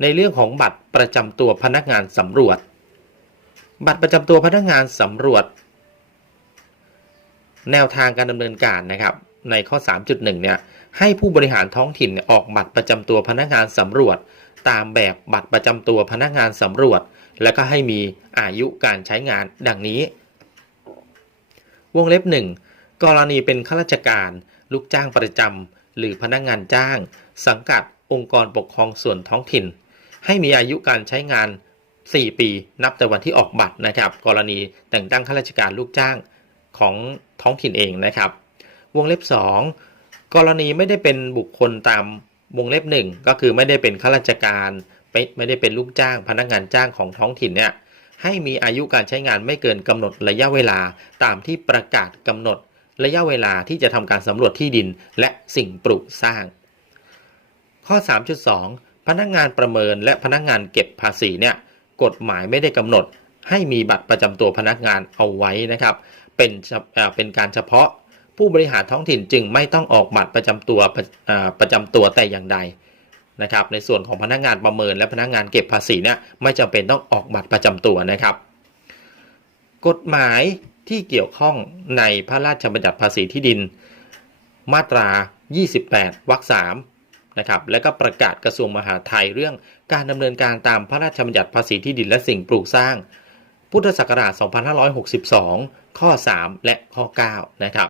ในเรื่องของบัตรประจำตัวพนักงานสำรวจ บัตรประจำตัวพนักงานสำรวจ แนวทางการดำเนินการนะครับ ในข้อ 3.1 เนี่ยให้ผู้บริหารท้องถิ่นออกบัตรประจำตัวพนักงานสำรวจ ตามแบบบัตรประจำตัวพนักงานสำรวจ และก็ให้มีอายุการใช้งานดังนี้ วงเล็บ 1 กรณีเป็นข้าราชการ ลูกจ้างประจำหรือพนักงานจ้าง สังกัดองค์กรปกครองส่วนท้องถิ่น ให้มีอายุการใช้งาน 4 ปี นับแต่วันที่ออกบัตรนะครับ กรณีแต่งตั้งข้าราชการลูกจ้างของท้องถิ่นเองนะครับ วงเล็บ 2 กรณีไม่ได้เป็นบุคคลตามวงเล็บ 1 ก็คือไม่ได้เป็นข้าราชการไม่ได้เป็นลูกจ้าง พนักงานจ้างของท้องถิ่นเนี่ยให้มีอายุการใช้งานไม่เกินกำหนดระยะเวลาตามที่ประกาศกำหนดระยะเวลาที่จะทำการสำรวจที่ดินและสิ่งปลูกสร้าง ข้อ 3.2 พนักงานประเมินและพนักงานเก็บภาษีเนี่ยกฎหมายไม่ได้กำหนด ให้มีบัตรประจำตัวพนักงานเอาไว้นะครับ เป็นเป็นการเฉพาะผู้บริหารท้องถิ่นจึงไม่ต้องออกบัตรประจำตัวประเอ่อประจำตัวแต่อย่างใดนะครับ ในส่วนของพนักงานประเมินและพนักงานเก็บภาษีเนี่ยไม่จำเป็นต้องออกบัตรประจำตัวนะครับ กฎหมายที่เกี่ยวข้องในพระราชบัญญัติภาษีที่ดิน มาตรา 28 วรรค 3 นะครับและก็ประกาศกระทรวงมหาดไทยเรื่องการดำเนินการตามพระราชบัญญัติภาษีที่ดินและสิ่งปลูกสร้าง พุทธศักราช 2562 ข้อ 3 และข้อ 9 นะครับ